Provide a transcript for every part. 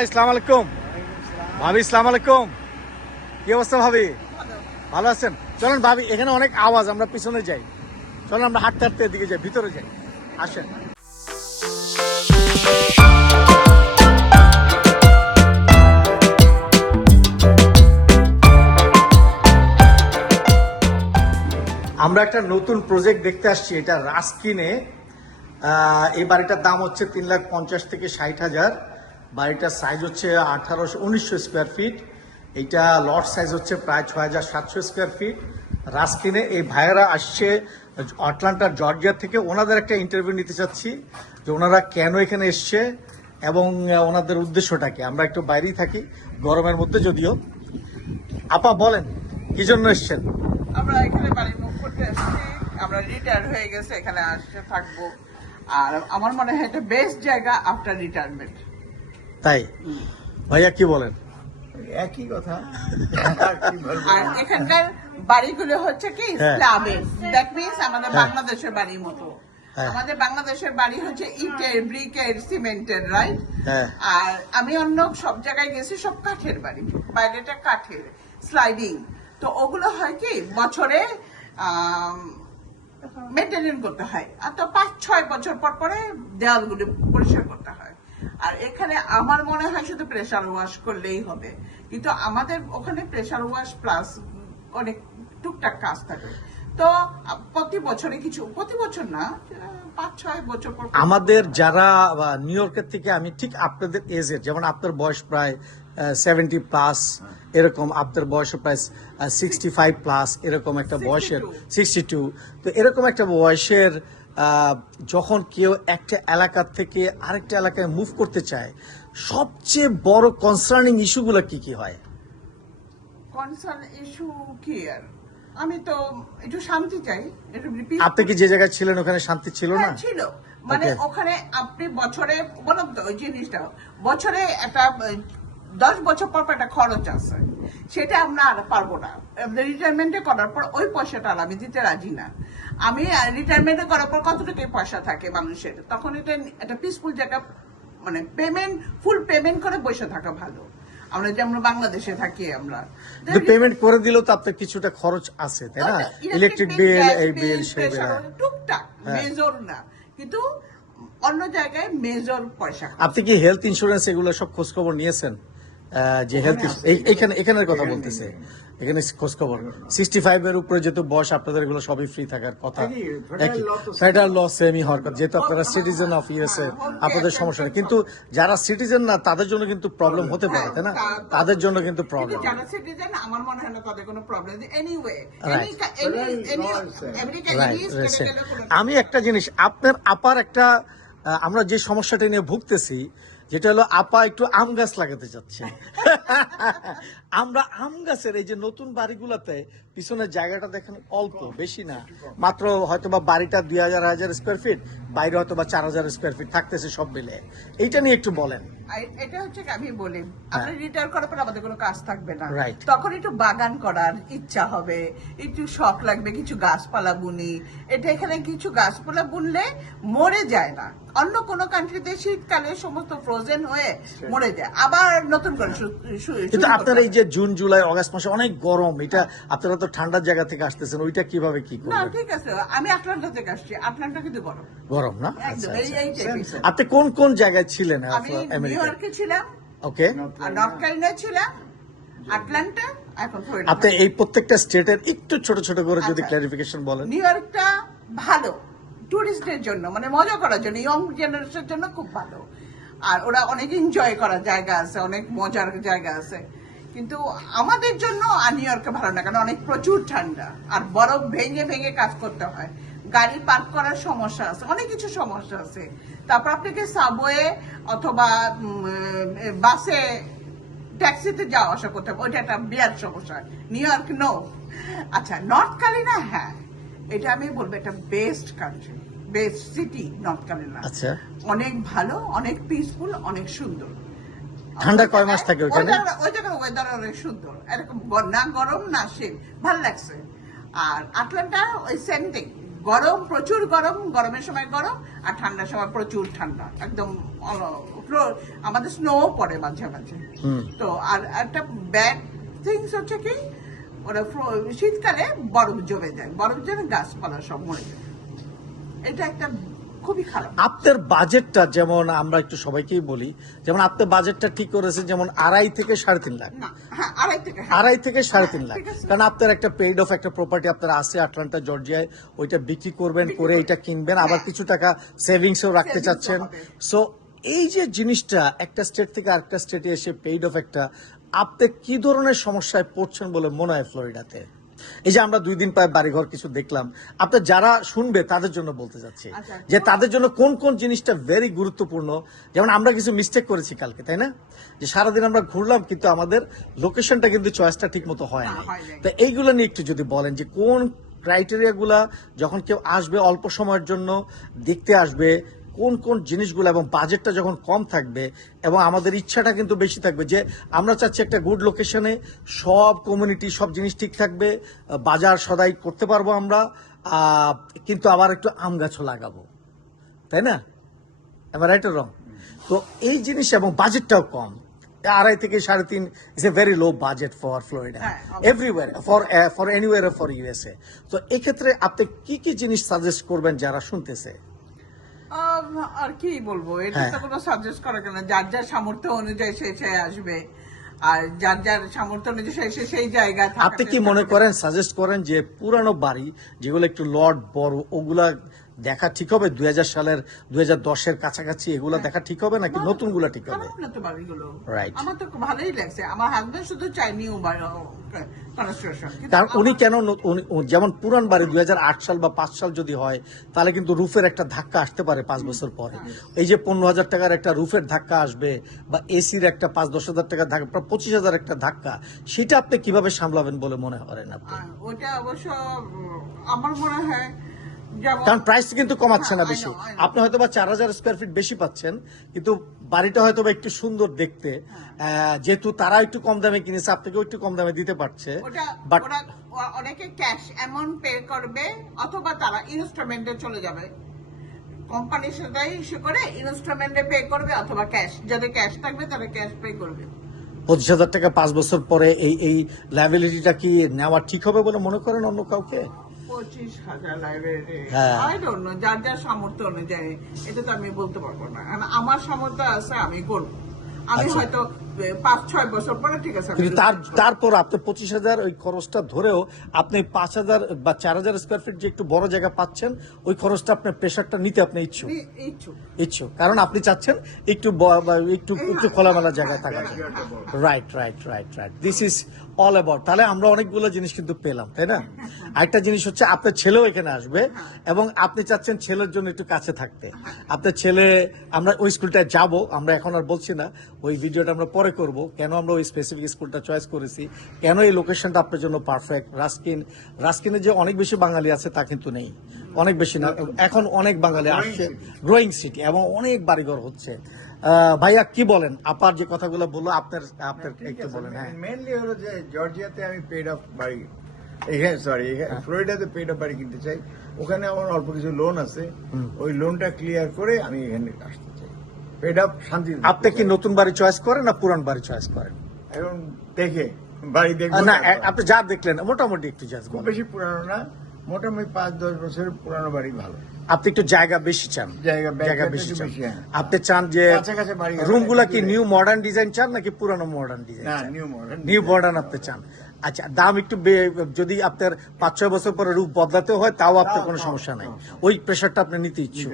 ভাই ইসলাম আলাইকুম। ভাবি ইসলাম আলাইকুম। কি অবস্থা ভাবি? ভালো আছেন? চলেন ভাবি, এখানে অনেক আওয়াজ, আমরা পিছনে যাই। চলেন, আমরা হাঁটতে হাঁটতে এদিকে যাই, ভিতরে যাই। আসেন। আমরা একটা নতুন প্রজেক্ট দেখতে আসছি, এটা রাস্কিনে। এই বাড়িটার দাম হচ্ছে তিন লাখ পঞ্চাশ থেকে ষাট হাজার। বাড়িটার সাইজ হচ্ছে আঠারোশো, উনিশশো স্কোয়ার ফিট এইটা লট সাইজ হচ্ছে প্রায় ছয় হাজার সাতশো স্কোয়ার ফিট রাস্কিনে এই ভাইয়েরা আসছে আটলান্টার জর্জিয়া থেকে। ওনাদের একটা ইন্টারভিউ নিতে চাচ্ছি যে ওনারা কেন এখানে এসছে এবং ওনাদের উদ্দেশ্যটা কি? আমরা একটু বাইরেই থাকি, গরমের মধ্যে যদিও। আপা, বলেন, কি জন্য এসছেন? আমরা এখানে বাড়ি মুখ করতে আসছি আমরা রিটায়ার হয়ে গেছে, এখানে আসতে থাকব। আর আমার মনে হয় এটা বেস্ট জায়গা আফটার রিটায়ারমেন্ট তাই? ভাইয়া কি বলেন? একই কথা। আর এখানকার বাড়িগুলো হচ্ছে কি। স্ল্যাবের দ্যাট মিনস আমাদের হ্যাঁ। বাংলাদেশের বাড়ির মতো। হ্যাঁ। আমাদের বাংলাদেশের বাড়ি হচ্ছে ইটের ব্রিকের সিমেন্টের রাইট হ্যাঁ। আর আমি অন্য সব জায়গায় গেছি সব কাঠের বাড়ি। বাইরেটা কাঠের স্লাইডিং তো ওগুলো হয় কি বছরে মেনটেনেন্স করতে হয়। আর তো পাঁচ ছয় বছর পর পরে দেওয়ালগুলো পরিষ্কার করতে হয়। আর এখানে আমার মনে হয় শুধু প্রেসার ওয়াশ করলেই হবে। কিন্তু আমাদের ওখানে প্রেসার ওয়াশ প্লাস অনেক টুকটাক কাজ থাকে। তো প্রতি বছরে কিছু প্রতি বছর না পাঁচ ছয় বছর পর পর। আমাদের যারা নিউ ইয়র্কের থেকে আমি ঠিক আপনাদের এজের যেমন আপনার বয়স প্রায় সেভেন্টি প্লাস এরকম আপনার বয়স প্রায় সিক্সটি ফাইভ প্লাস এরকম একটা বয়সের সিক্সটি টু তো এরকম একটা বয়সের যখন কেউ একটা এলাকা থেকে আরেকটা এলাকায় মুভ করতে চায় সবচেয়ে বড় কনসার্নিং ইস্যুগুলো কি কি হয়? কনসার্ন ইস্যু কি আর? আমি তো একটু শান্তি চাই আপনি কি যে জায়গায় ছিলেন ওখানে শান্তি ছিল না? হ্যাঁ, ছিল। মানে ওখানে আপনি বছরে বলুন তো ওই জিনিসটা বছরে একটা দশ বছর পর পর একটা খরচ আছে। সেটা আমরা আর পারব না। রিটায়ারমেন্টে করার পর ওই পয়সাটা আর আমি দিতে রাজি না। আমি রিটায়ারমেন্টে করার পর কতটুকু পয়সা থাকে মানুষের? তখন এটা একটা পিসফুল জায়গা মানে পেমেন্ট ফুল পেমেন্ট করে বসে থাকা ভালো। আমরা যেমন বাংলাদেশে থাকি আমরা। পেমেন্ট করে দিলেও তো আপনার কিছুটা খরচ আছে তাই না? ইলেকট্রিক বিল এই বিল সেই বিল হ্যাঁ। টুকটাক হ্যাঁ। মেজর না। কিন্তু অন্য জায়গায় মেজর পয়সা আপনি কি হেলথ ইন্স্যুরেন্স এগুলো সব খোঁজ খবর নিয়েছেন যে হেলথ এইখানে এখানের কথা বলতেছে। এখানে খোঁজ খবর সিক্সটি ফাইভ এর উপরে যেহেতু বয়স আপনাদের এগুলো সবই ফ্রি থাকার কথা। একই, ফেডারেল ল সেমই হওয়ার কথা। যেহেতু আপনারা সিটিজেন অফ ইউএসএ আপনাদের সমস্যা নেই। কিন্তু যারা সিটিজেন না তাদের জন্য কিন্তু প্রবলেম হতে পারে তাই না? হ্যাঁ, তাদের জন্য কিন্তু প্রবলেম যারা সিটিজেন আমার মনে হয় না তাদের কোনো প্রবলেম এনিওয়ে আমি একটা জিনিস আপনার আপার একটা আমরা যে সমস্যাটা নিয়ে ভুগতেছি যেটা হলো আপা একটু আম গাছ লাগাতে চাচ্ছে। আমরা আম গাছের এই যে নতুন বাড়িগুলোতে পিছনের জায়গাটা দেখেন অল্প বেশি না। মাত্র হয়তো বা বাড়িটা দুই হাজার হাজার স্কোয়ার ফিট বাইরে হয়তো বা চার হাজার স্কোয়ার ফিট থাকতেছে সব মিলে। এইটা নিয়ে একটু বলেন। এটা হচ্ছে আমি বলি আপনি রিটায়ার করার পর আমাদের কোনো কাজ থাকবে না. তখন একটু বাগান করার ইচ্ছা হবে একটু শখ লাগবে কিছু গাছপালা বুনি। এটা এখানে কিছু গাছপালা বুনলে মরে যায় না। অন্য কোনো কান্ট্রিতে শীতকালে সমস্ত ফ্রোজেন হয়ে মরে যায়। আবার নতুন করে কিন্তু আপনার এই যে জুন জুলাই অগাস্ট মাসে অনেক গরম এটা আপনারা তো ঠান্ডার জায়গা থেকে আসতেছেন ওইটা কীভাবে কি করবেন? ঠিক আছে আমি আটলান্টা থেকে আসছি আটলান্টা কিন্তু গরম। গরম না? আচ্ছা, আচ্ছা। আপনি কোন কোন জায়গায় ছিলেন আমি নিউ ইয়র্কে ছিলাম ওকে। নর্থ ক্যারোলিনা ছিলাম আটলান্টা এখন আপনি এই প্রত্যেকটা স্টেটের একটু ছোট ছোট করে যদি আচ্ছা। ক্লারিফিকেশন বলেন। নিউ ইয়র্কটা ভালো টুরিস্টের জন্য মানে মজা করার জন্য ইয়ং জেনারেশনের জন্য খুব ভালো। আর ওরা অনেক এনজয় করার জায়গা আছে, অনেক মজার জায়গা আছে। কিন্তু আমাদের জন্য ইয়র্কে ভালো না, কারণ অনেক প্রচুর ঠান্ডা। আর বরফ ভেঙে ভেঙে কাজ করতে হয়। গাড়ি পার্ক করার সমস্যা আছে, অনেক কিছু সমস্যা আছে। তারপর আপনাকে সাবওয়ে অথবা বাসে ট্যাক্সিতে যাওয়া আসা করতে হবে, ওইটা একটা বিরাট সমস্যা। নিউ ইয়র্ক নো আচ্ছা নর্থ ক্যালিনা হ্যাঁ। এটা আমি বলব, এটা best country best city North Carolina আচ্ছা। অনেক ভালো অনেক পিসফুল অনেক সুন্দর। ঠান্ডা কয় মাস থাকে ওখানে? ওই জায়গার- ওয়েদার অনেক সুন্দর। এরকম না গরম না শীত। ভালো লাগছে। আর আটলান্টা ওই সেম থিং গরম প্রচুর গরম গরমের সময় গরম আর ঠান্ডার সময় প্রচুর ঠান্ডা। একদম আমাদের স্নো পড়ে মাঝে মাঝে। তো আর একটা ব্যাড থিংস হচ্ছে কি ওরা শীতকালে বরফ জমে যায়। বরফ জমে গাছপালা সব মরে যায়। এটা একটা খুবই খারাপ। আপনার বাজেটটা যেমন আমরা একটু সবাইকেই বলি যেমন আপনার বাজেটটা ঠিক করেছে যেমন আড়াই থেকে সাড়ে তিন লাখ। হ্যাঁ আড়াই থেকে হ্যাঁ। আড়াই থেকে সাড়ে তিন লাখ। কারণ আপনার একটা পেইড অফ একটা প্রপার্টি আপনার আছে আটলান্টা জর্জিয়ায় ওইটা বিক্রি করবেন করে। এটা কিনবেন আবার হ্যাঁ। কিছু টাকা সেভিংসও রাখতে চাচ্ছেন। সো এই যে জিনিসটা একটা স্টেট থেকে আরেকটা স্টেটে এসে পেইড অফ একটা আপনি কি ধরনের সমস্যায় পড়ছেন বলে মনে হয় ফ্লোরিডাতে এই যে আমরা দুই দিন প্রায় বাড়িঘর কিছু দেখলাম আপনার যারা শুনবে তাদের জন্য বলতে চাচ্ছি আচ্ছা। যে তাদের জন্য কোন কোন জিনিসটা ভেরি গুরুত্বপূর্ণ যেমন আমরা কিছু মিস্টেক করেছি কালকে তাই না যে সারাদিন আমরা ঘুরলাম কিন্তু আমাদের লোকেশনটা কিন্তু চয়েসটা ঠিক মতো হয় না। তো এইগুলো নিয়ে একটু যদি বলেন যে কোন ক্রাইটেরিয়াগুলা যখন কেউ আসবে অল্প সময়ের জন্য দেখতে আসবে কোন কোন জিনিসগুলো এবং বাজেটটা যখন কম থাকবে এবং আমাদের ইচ্ছাটা কিন্তু বেশি থাকবে যে আমরা চাচ্ছি একটা গুড লোকেশনে সব কমিউনিটি সব জিনিস ঠিক থাকবে বাজার সদাই করতে পারব আমরা কিন্তু আবার একটু আম গাছও লাগাবো। তাই না? এবার রাইট রং তো এই জিনিস এবং বাজেটটাও কম। আড়াই থেকে সাড়ে তিন is a very low budget for Florida everywhere for for anywhere for USA তো এক্ষেত্রে আপনি কি কি জিনিস সাজেস্ট করবেন যারা শুনতেছে? আর কি বলব? এটা হ্যাঁ। তো কোনো সাজেস্ট করা কেন? যার যার সামর্থ্য অনুযায়ী সে সে আসবে। আর যার যার সামর্থ্য অনুযায়ী সে সে সেই জায়গায় আপনি কি মনে করেন সাজেস্ট করেন যে পুরানো বাড়ি যেগুলো একটু লট বড় ওগুলা দেখা ঠিক হবে? দুই হাজার সালের দুই হাজার দশের কাছাকাছি এগুলো দেখা ঠিক হবে নাকি নতুনগুলা ঠিক হবে. আমার তো ভালোই লাগছে। আমার হাজবেন্ড শুধু চাই নিউ কারণ উনি কেন যেমন পুরান বাড়ি দু হাজার আট সাল বা পাঁচ সাল যদি হয় তাহলে কিন্তু রুফের একটা ধাক্কা আসতে পারে পাঁচ বছর পরে। এই যে পনেরো হাজার টাকার একটা রুফের ধাক্কা আসবে বা এসির একটা পাঁচ দশ হাজার টাকার ধাক্কা প্রায় পঁচিশ হাজার একটা ধাক্কা সেটা আপনি কীভাবে সামলাবেন বলে মনে করেন আপনি? ওটা অবশ্য আমার মনে হয় কারণ প্রাইস কিন্তু কমাচ্ছে না হ্যাঁ, বেশি. আপনি হয়তো বা চার হাজার স্কোয়ার ফিট বেশি পাচ্ছেন কিন্তু বাড়িটা হয়তো বা একটু সুন্দর দেখতে। যেহেতু তারা একটু কম দামে কিনেছে আপনাকেও একটু কম দামে দিতে পারছে। বাট অনেকে ক্যাশ অ্যামাউন্ট পে করবে অথবা তারা ইনস্ট্রুমেন্টে চলে যাবে। কোম্পানির সাথে ইস্যু করে ইনস্ট্রুমেন্টে পে করবে অথবা ক্যাশ যাদের ক্যাশ থাকবে তারা ক্যাশ পে করবে। পঁচিশ হাজার টাকা পাঁচ বছর পরে এই এই লাইবিলিটিটা কি নেওয়া ঠিক হবে বলে মনে করেন অন্য কাউকে? পঁচিশ হাজার লাইব্রেরি। আই ডোন্ট নো যার যার সামর্থ্য অনুযায়ী এটা তো আমি বলতে পারব না আমার সামর্থ্য আছে আমি করব আমি আচ্ছা। হয়তো পাঁচ ছয় বছর পরে ঠিক আছে তার তারপর আপনি পঁচিশ হাজার ওই খরচটা ধরেও আপনি পাঁচ হাজার বা চার হাজার স্কোয়ার ফিট যে একটু বড় জায়গা পাচ্ছেন ওই খরচটা আপনার প্রেশারটা নিতে আপনি ইচ্ছুক। ইচ্ছুক। কারণ আপনি চাচ্ছেন একটু একটু একটু খোলামেলা জায়গায় জন্য। Right right right right this is all about তাহলে আমরা অনেকগুলো জিনিস কিন্তু পেলাম তাই না? আরেকটা জিনিস হচ্ছে আপনার ছেলেও এখানে আসবে এবং আপনি চাচ্ছেন ছেলের জন্য একটু কাছে থাকতে। আপনার ছেলে আমরা ওই স্কুলটায় যাব আমরা এখন আর বলছি না ওই ভিডিওটা আমরা পরে করব কেন আমরা ওই স্পেসিফিক স্কুলটা চয়েস করেছি কেন এই লোকেশনটা আপনার জন্য পারফেক্ট রাস্কিন রাস্কিনে যে অনেক বেশি বাঙালি আছে তা কিন্তু নেই। অনেক বেশি না এখন অনেক বাঙালি আসছে। গ্রোয়িং সিটি এবং অনেক বাড়িঘর হচ্ছে। আহ, ভাইয়া কি বলেন? আপার যে কথাগুলো বলল আপনার আপনার একটু বলেন হ্যাঁ। মেনলি হলো যে জর্জিয়াতে আমি পেড অফ বাড়ি এখানে সরি হ্যাঁ। ফ্লোরিডাতে পেড অফ বাড়ি কিনতে চাই। ওখানে আমার অল্প কিছু লোন আছে। ওই লোনটা ক্লিয়ার করে আমি এখানে আসতে শান্তি আপনি কি নতুন বাড়ি চয়েস করেন না পুরান বাড়ি চয়েস করেন? এখন দেখে বাড়ি দেখব আহ, না আপনি যা দেখলেন মোটামুটি একটু চয়েস খুব বেশি পুরানো না মোটামুটি পাঁচ দশ বছরের পুরানো বাড়ি ভালো। আপনি একটু জায়গা বেশি চান। জায়গা, জায়গা বেশি চান। হ্যাঁ। আপনি চান যে রুমগুলা কি নিউ মডার্ন ডিজাইন চান নাকি পুরানো modern design new modern new modern আপনি চান। আচ্ছা দাম একটু যদি আপনার পাঁচ ছয় বছর পরে রূপ বদলাতে হয় তাও আপনার কোনো সমস্যা নাই। ওই প্রেশারটা আপনি নিতে ইচ্ছুক।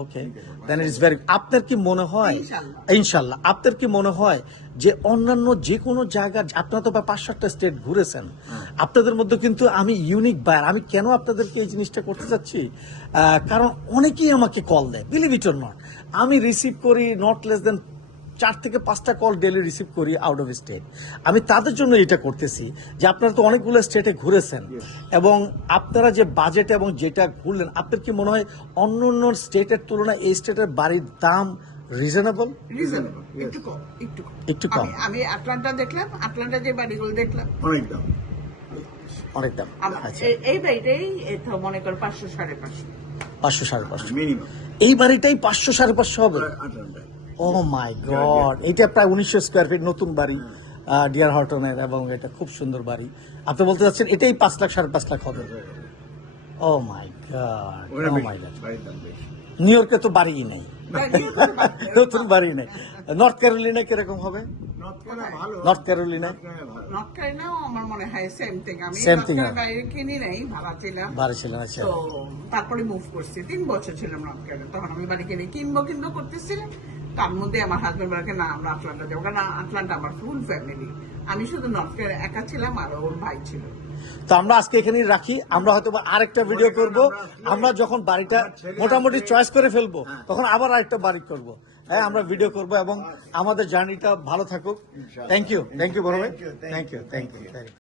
ওকে দেন ইট ইস ভেরি আপনার কি মনে হয় ইনশাল্লাহ। আপনার কি মনে হয় যে অন্যান্য যে কোনো জায়গা আপনারা তো পাঁচ সাতটা স্টেট ঘুরেছেন। আপনাদের মধ্যে কিন্তু আমি ইউনিক বায়ার আমি কেন আপনাদেরকে এই জিনিসটা করতে চাচ্ছি? কারণ অনেকেই আমাকে কল দেয়। বিলিভ ইট অর নট আমি রিসিভ করি নট লেস দেন চার থেকে পাঁচটা কল ডেলি রিসিভ করি আউট অফ স্টেট আমি তাদের জন্য এটা করতেছি যে আপনারা তো অনেকগুলো স্টেটে ঘুরেছেন। এবং আপনারা যে বাজেট এবং যেটা ঘুরলেন আপনার কি মনে হয় অন্য অন্য স্টেটের তুলনায় এই স্টেটের বাড়ির দাম রিজনেবল রিজনেবল একটু কম একটু কম। একটু কম। আমি- আমি আটলান্টা দেখলাম আটলান্টা যে বাড়িগুলো দেখলাম। অনেক দাম। অনেক দাম। আচ্ছা। এই- বাড়িটাই মনে কর পাঁচশো সাড়ে পাঁচশো। পাঁচশো সাড়ে পাঁচশো। মিনিমাম এই বাড়িটাই পাঁচশো সাড়ে পাঁচশো হবে? ও মাই গড এটা প্রায় উনিশশো স্কোয়ার ফিট নতুন বাড়ি ডিয়ার হটনের এবং এটা খুব সুন্দর বাড়ি। আপনি বলতে চাচ্ছেন এটাই পাঁচ লাখ সাড়ে পাঁচ লাখ হবে? ও my God oh my God. New ইয়র্কে তো বাড়িই নেই। নতুন বাড়ি নেই। নর্থ ক্যারোলিনা কীরকম হবে? North Carolina North Carolina North Carolina ভালো। নর্থ ক্যারোলিনাও আমার সেম থিং ভাড়া ছিলাম। আচ্ছা। তারপরে মুভ করছি। তিন বছর ছিলাম নর্থ ক্যারোলিনা তখন আমি বাড়ি কিনে কিনবো কিনবো করতেছিলাম। তার মধ্যে আমার হাজবেন্ড বলে না আমরা আটলান্টা যাব। কারণ আটলান্টা আমার ফুল ফ্যামিলি আমি শুধু নর্থ একা ছিলাম আর ওর ভাই ছিল। তো আমরা আজকে এখানেই রাখি। আমরা হয়তো আরেকটা ভিডিও করব। আমরা যখন বাড়িটা মোটামুটি চয়েস করে ফেলব তখন আবার আরেকটা বাড়ি করব। হ্যাঁ আমরা ভিডিও করব এবং আমাদের জার্নিটা ভালো থাকুক। থ্যাংক ইউ থ্যাংক ইউ বড় ভাই। Thank you thank you